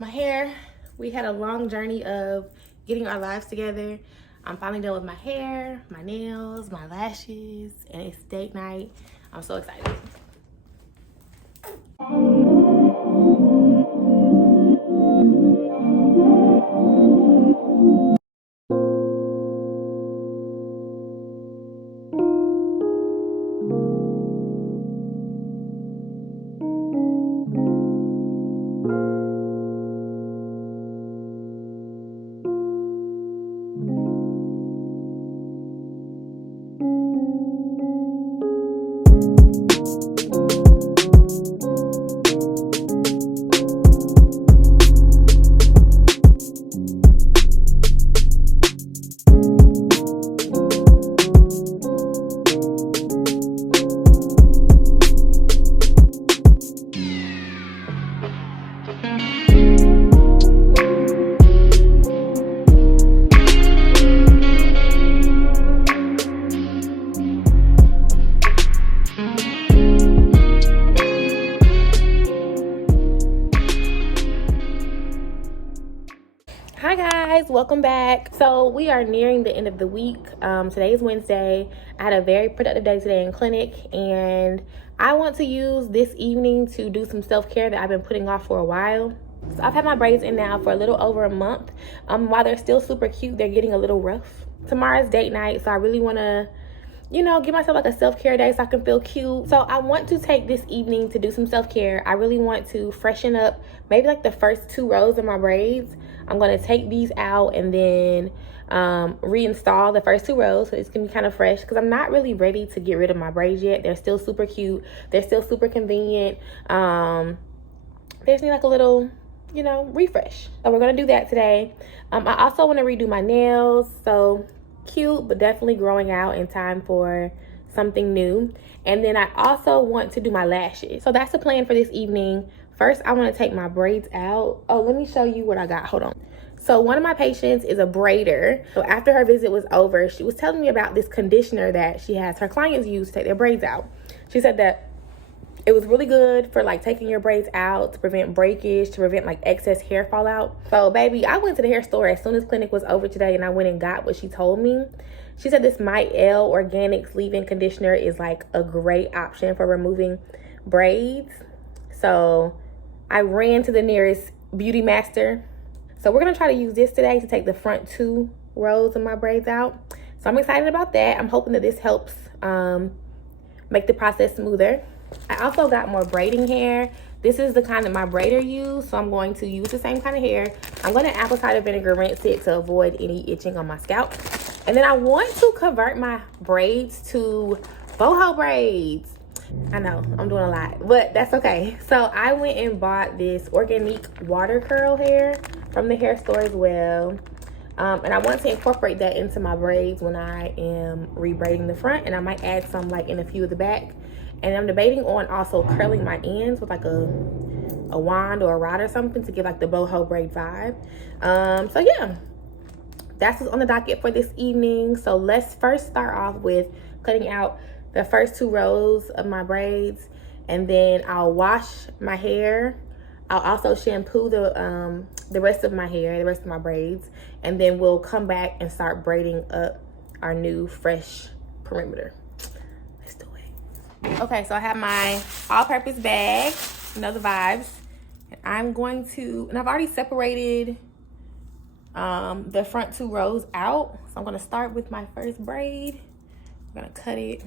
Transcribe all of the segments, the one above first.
My hair, we had a long journey of getting our lives together. I'm finally done with my hair, my nails, my lashes, and it's date night. I'm so excited. Hi guys, welcome back. So we are nearing the end of the week. Today is Wednesday. I had a very productive day today in clinic, and I want to use this evening to do some self-care that I've been putting off for a while. So I've had my braids in now for a little over a month. While they're still super cute, they're getting a little rough. Tomorrow's date night, so I really want to give myself like a self-care day so I can feel cute. So I want to take this evening to do some self-care. I really want to freshen up maybe like the first 2 rows of my braids. I'm going to take these out and then reinstall the first 2 rows so it's going to be kind of fresh, because I'm not really ready to get rid of my braids yet. They're still super cute. They're still super convenient. They just need like a little refresh. So we're going to do that today. I also want to redo my nails. So cute, but definitely growing out in time for something new. And then I also want to do my lashes. So that's the plan for this evening. First, I want to take my braids out. Oh, let me show you what I got. Hold on. So one of my patients is a braider. So after her visit was over, she was telling me about this conditioner that she has her clients use to take their braids out. She said that it was really good for like taking your braids out, to prevent breakage, to prevent like excess hair fallout. So baby, I went to the hair store as soon as clinic was over today, and I went and got what she told me. She said this MyL Organics leave-in conditioner is like a great option for removing braids. So I ran to the nearest beauty master. So we're gonna try to use this today to take the front 2 rows of my braids out. So I'm excited about that. I'm hoping that this helps make the process smoother. I also got more braiding hair. This is the kind that my braider used, so I'm going to use the same kind of hair. I'm going to apple cider vinegar rinse it to avoid any itching on my scalp. And then I want to convert my braids to boho braids. I know, I'm doing a lot, but that's okay. So I went and bought this Organique water curl hair from the hair store as well. And I want to incorporate that into my braids when I am rebraiding the front, and I might add some like in a few of the back. And I'm debating on also curling my ends with like a wand or a rod or something to give like the boho braid vibe. So yeah, that's what's on the docket for this evening. So let's first start off with cutting out the first 2 rows of my braids, and then I'll wash my hair. I'll also shampoo the rest of my hair, the rest of my braids, and then we'll come back and start braiding up our new fresh perimeter. Let's do it. Okay, so I have my all-purpose bag, the vibes. And I'm going to, and I've already separated the front 2 rows out. So I'm gonna start with my first braid. I'm gonna cut it.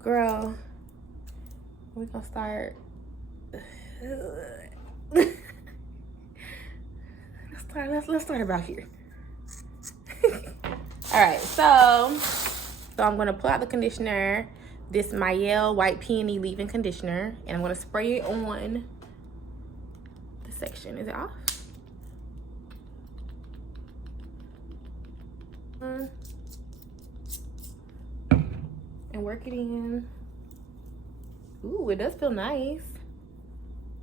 Girl, we're gonna start. Let's start about here. All right, so I'm gonna pull out the conditioner, this MyL White Peony leave-in conditioner, and I'm gonna spray it on the section. Is it off? And work it in. Ooh, it does feel nice.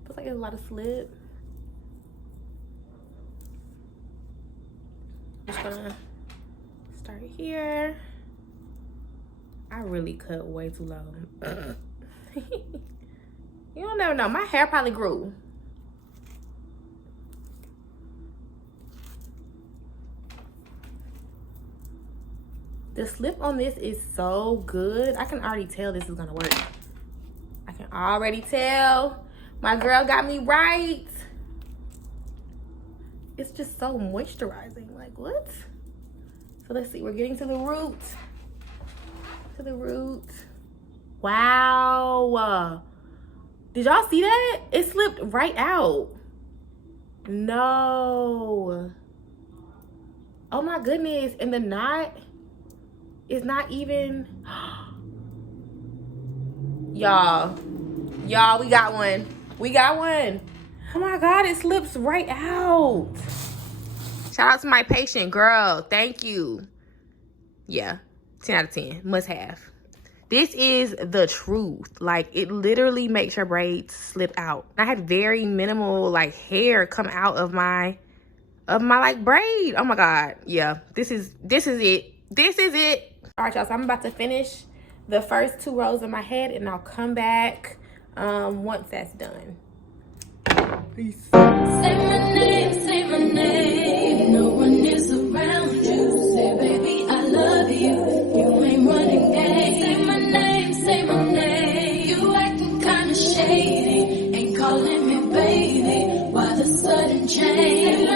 Feels like there's a lot of slip. Just gonna start here. I really cut way too long. You don't never know. My hair probably grew. The slip on this is so good. I can already tell this is gonna work. I can already tell. My girl got me right. It's just so moisturizing. Like, what? So let's see. We're getting to the root. To the root. Wow. Did y'all see that? It slipped right out. No. Oh my goodness. And the knot is not even. Y'all, we got one. We got one. Oh my God, it slips right out. Shout out to my patient girl. Thank you. Yeah, 10 out of 10. Must have. This is the truth. Like, it literally makes your braids slip out. I had very minimal like hair come out of my like braid. Oh my God. Yeah, this is it. This is it. All right, y'all, so I'm about to finish the first 2 rows of my head, and I'll come back once that's done. Peace. Say my name, no one is around you. Say, baby, I love you. You ain't running game. Say my name. You acting kinda shady, ain't calling me baby. Why the sudden change?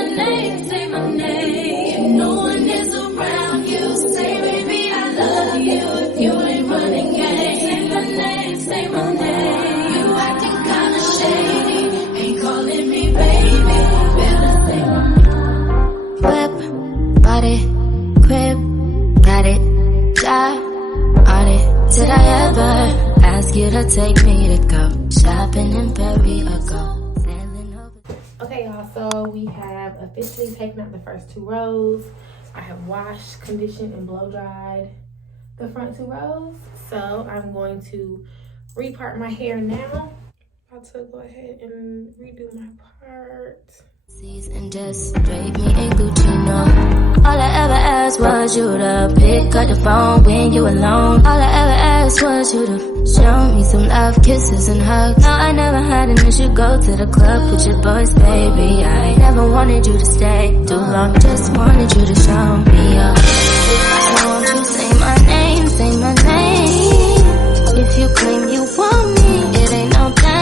Say my name. No one is around you. Say, baby, I love you. You ain't running game. Say my name. You acting kinda shady, ain't calling me baby. Better say my name. Whip, body, crib, got it, job, on it. Did I ever ask you to take me to go shopping in Paris or go sailing over? Okay, y'all, so we have officially taken out the first 2 rows. I have washed, conditioned, and blow dried the front 2 rows. So I'm going to repart my hair now. I'm about to go ahead and redo my part. And just drape me in Gucci, no. All I ever asked was you to pick up the phone when you alone. All I ever asked was you to show me some love, kisses and hugs. No, I never had an issue, go to the club with your boys, baby. I never wanted you to stay too long, just wanted you to show me up. So won't you say my name, say my name. If you claim you want me, it ain't no thing.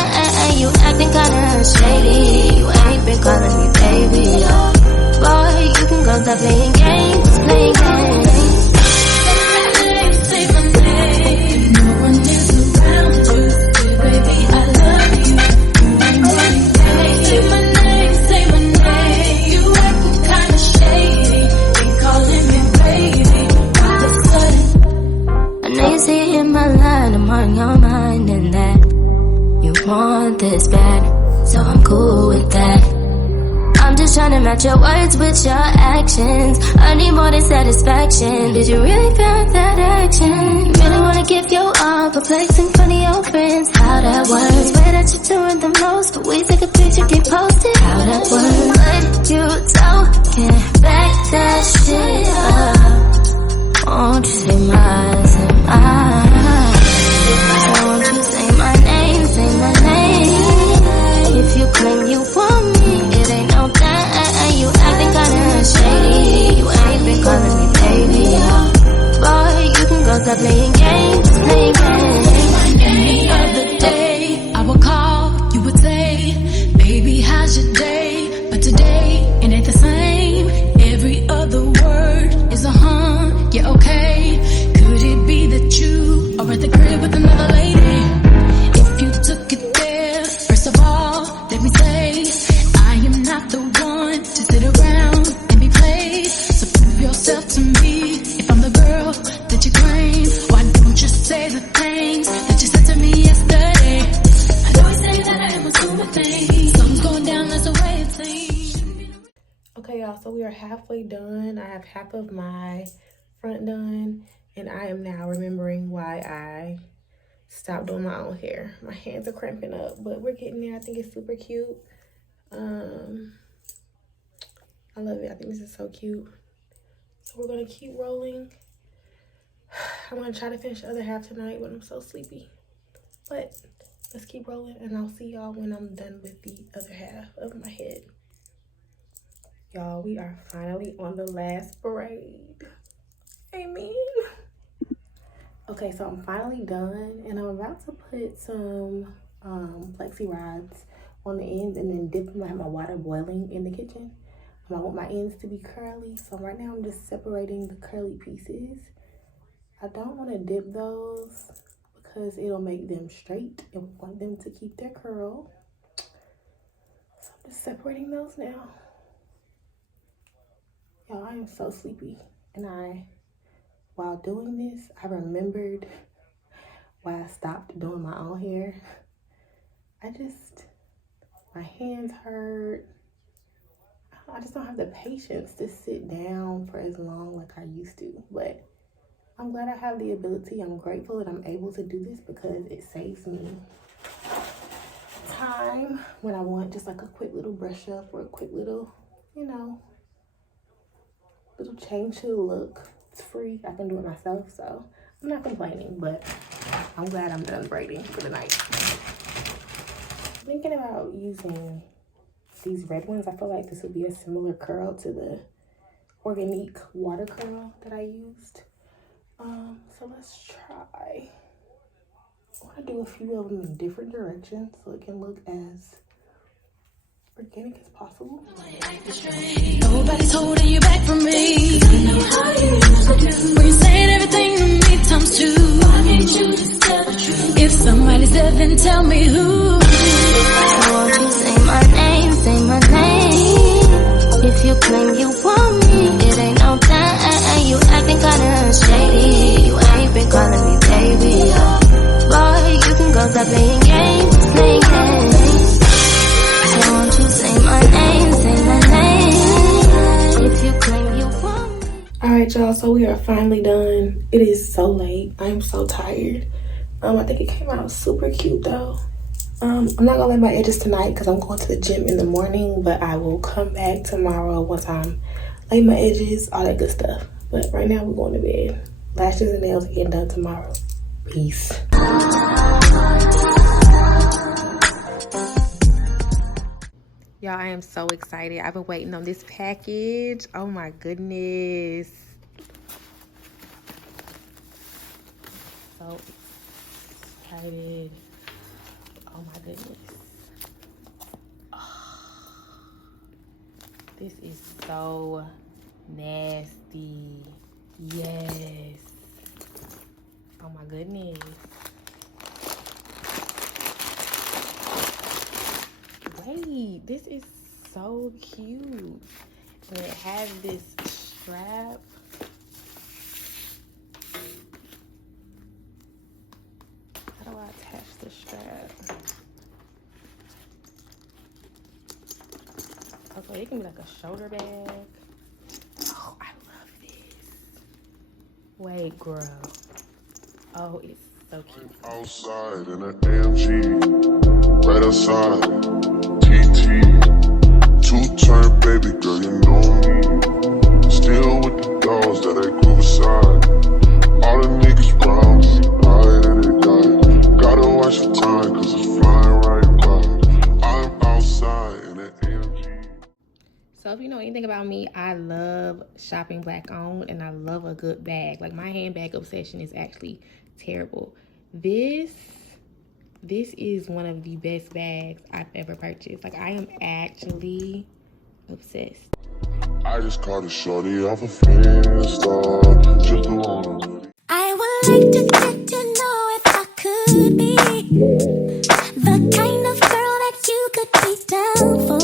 You acting kinda shady, you ain't been calling me baby. Boy, you can go stop playing games, playing games. Say my name, no one is around you. Baby, I love you, you ain't running game. Say my name, you acting kinda shady, ain't calling me baby. Why the sudden? I know you see it in my line, I'm on your mind and that you want this bad, so I'm cool with that. I'm just trying to match your words with your actions. I need more than satisfaction. Did you really feel that action? Really wanna give you all for flex in front of your friends? How that works? Swear that you're doing the most, but we take a picture, get posted. How that works? What you talking? Back that shit up. Won't you say my so won't you say my name, say my name. If you claim you want me, it ain't no thing. You acting kinda shady, you ain't been calling me baby. Boy, you can go stop playing games, playing games. Any other day, I would call, you would say, baby, how's your day? But today, it ain't the same. Every other word is a yeah, okay. Could it be that you are at the crib with another lady? If you took it there, first of all, let me say, I am not the one to sit around and be played. So prove yourself to me. If I'm the girl that you claim, why don't you say the things that you said to me yesterday? I always say that I am assuming things. Something's going down, that's the way it seems. Okay, y'all, so we are halfway done. I have half of my front done, and I am now remembering why I stopped doing my own hair. My hands are cramping up, but we're getting there. I think it's super cute. I love it. I think this is so cute. So we're gonna keep rolling. I'm gonna try to finish the other half tonight, but I'm so sleepy. But let's keep rolling, and I'll see y'all when I'm done with the other half of my head. Y'all, we are finally on the last braid. Amen. Okay, so I'm finally done, and I'm about to put some plexi rods on the ends and then dip them. I have my water boiling in the kitchen. I want my ends to be curly, so right now I'm just separating the curly pieces. I don't want to dip those because it'll make them straight, and we want them to keep their curl. So I'm just separating those now. Y'all, I am so sleepy, and while doing this, I remembered why I stopped doing my own hair. My hands hurt. I just don't have the patience to sit down for as long like I used to, but I'm glad I have the ability. I'm grateful that I'm able to do this because it saves me time when I want just like a quick little brush up or a quick little, little change to the look. It's free. I can do it myself, so I'm not complaining, but I'm glad I'm done braiding for the night. Thinking about using these red ones. I feel like this would be a similar curl to the Organique water curl that I used. So let's try. I want to do a few of them in different directions so it can look as organic as possible. Nobody's holding you back from me. When you're saying everything to me times two. Why can't you just tell the truth? If somebody's there, then tell me who. Won't you say my name, say my name? If you claim you want me, it ain't no time. You acting kinda shady. You ain't been calling me baby. Boy, you can go stop playing games, playing games. So won't you say my name, if you claim you want me. Alright y'all, so we are finally done. It is so late. I am so tired. I think it came out super cute though. I'm not gonna lay my edges tonight because I'm going to the gym in the morning, but I will come back tomorrow once I'm lay my edges, all that good stuff. But right now we're going to bed. Lashes and nails are getting done tomorrow. Peace. Y'all, I am so excited. I've been waiting on this package. Oh my goodness. So excited. Oh my goodness. Oh, this is so nasty. Yes. Oh my goodness. Wait, this is so cute. And it has this strap. How do I attach the strap? Okay, it can be like a shoulder bag. Oh, I love this. Wait, girl. Oh, it's so cute. Outside in an AMG, right outside, TT, two-turn baby girl, you know me. Still with the dogs that I grew beside. All the niggas round me, ride and they die. Gotta watch the time, cause it's flying right by. I'm outside in an AMG. So if you know anything about me, I love shopping black owned and I love a good bag. Like my handbag obsession is actually terrible. This is one of the best bags I've ever purchased. Like I am actually obsessed. I just caught a shorty off a Finsta, just the one. I would like to get to know if I could be the kind of girl that you could be down for.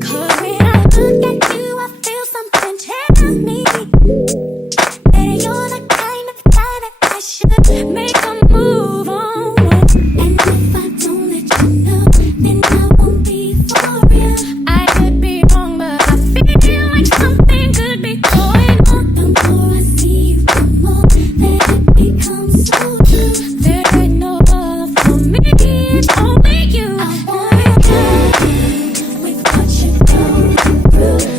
Cause when I look at you, I feel something tell me that you're the kind of guy that I should make a move on. And if I don't let you know, then I won't be for real. I could be wrong, but I feel like something could be going on. The more I see you, the more that it becomes so true. There ain't no other for me, it's only you. I wanna guide you with what you go through.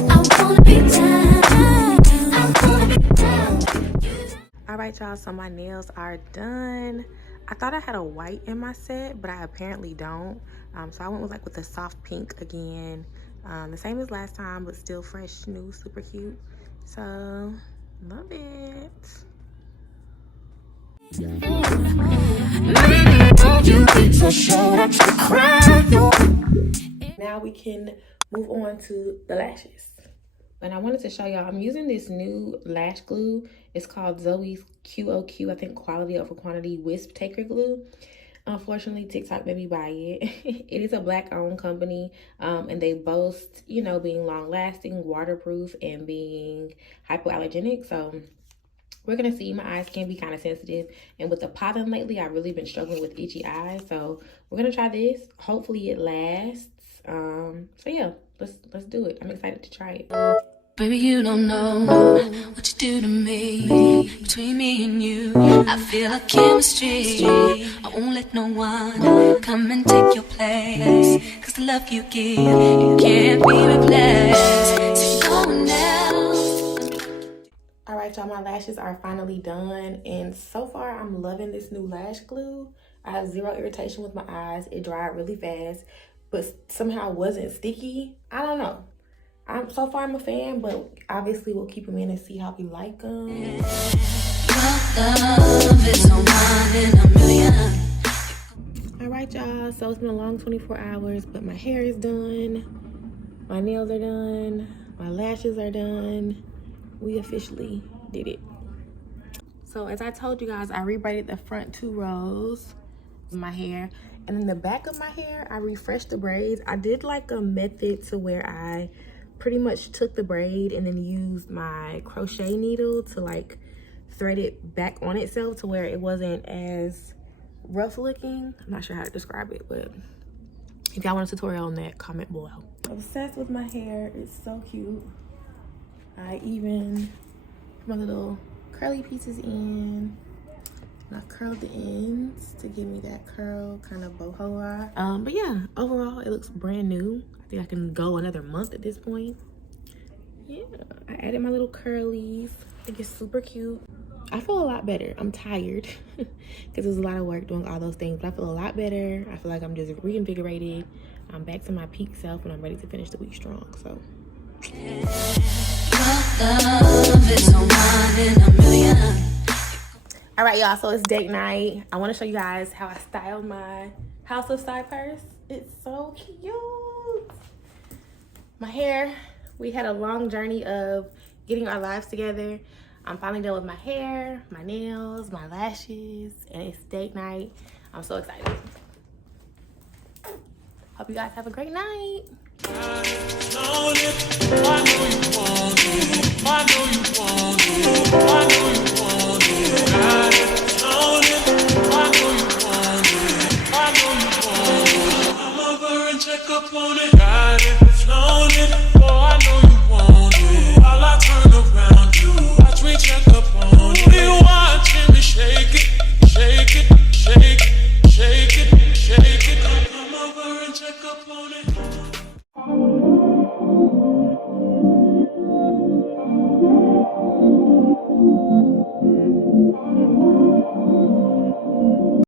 so my nails are done. I thought I had a white in my set, but I apparently don't. So I went with a soft pink again. The same as last time, but still fresh, new, super cute. So, love it. Now we can move on to the lashes. And I wanted to show y'all, I'm using this new lash glue. It's called Zoes QOQ, I think quality over quantity wisp taker glue. Unfortunately, TikTok made me buy it. It is a Black-owned company, and they boast, you know, being long-lasting, waterproof, and being hypoallergenic. So we're gonna see. My eyes can be kind of sensitive, and with the pollen lately, I've really been struggling with itchy eyes. So we're gonna try this. Hopefully, it lasts. So yeah, let's do it. I'm excited to try it. Baby, you don't know what you do to me. Between me and you, I feel like chemistry. I won't let no one come and take your place. Cause the love you give, it can't be replaced. No one else. All right, y'all, my lashes are finally done. And so far, I'm loving this new lash glue. I have zero irritation with my eyes. It dried really fast, but somehow wasn't sticky. I don't know. So far I'm a fan, but obviously we'll keep them in and see how we like them. All right, y'all, so it's been a long 24 hours, but my hair is done, my nails are done, my lashes are done. We officially did it. So as I told you guys, I rebraided the front 2 rows of my hair, and in the back of my hair, I refreshed the braids. I did like a method to where I pretty much took the braid and then used my crochet needle to like thread it back on itself to where it wasn't as rough looking. I'm not sure how to describe it, but if y'all want a tutorial on that, comment below. I'm obsessed with my hair. It's so cute. I even put my little curly pieces in. And I curled the ends to give me that curl kind of boho. But yeah, overall it looks brand new. I think I can go another month at this point. Yeah, I added my little curlies. I think it's super cute. I feel a lot better. I'm tired because it was a lot of work doing all those things, but I feel a lot better. I feel like I'm just reinvigorated. I'm back to my peak self and I'm ready to finish the week strong. So all right, y'all, so it's date night. I want to show you guys how I styled my Haus of Sy purse. It's so cute. My hair, we had a long journey of getting our lives together. I'm finally done with my hair, my nails, my lashes, and it's date night. I'm so excited. Hope you guys have a great night. Check up on it, got it, flown it, oh I know you want it, while I turn around you, watch me check up on it, you watching me shake it, shake it, shake it, shake it, shake it, come over and check up on it.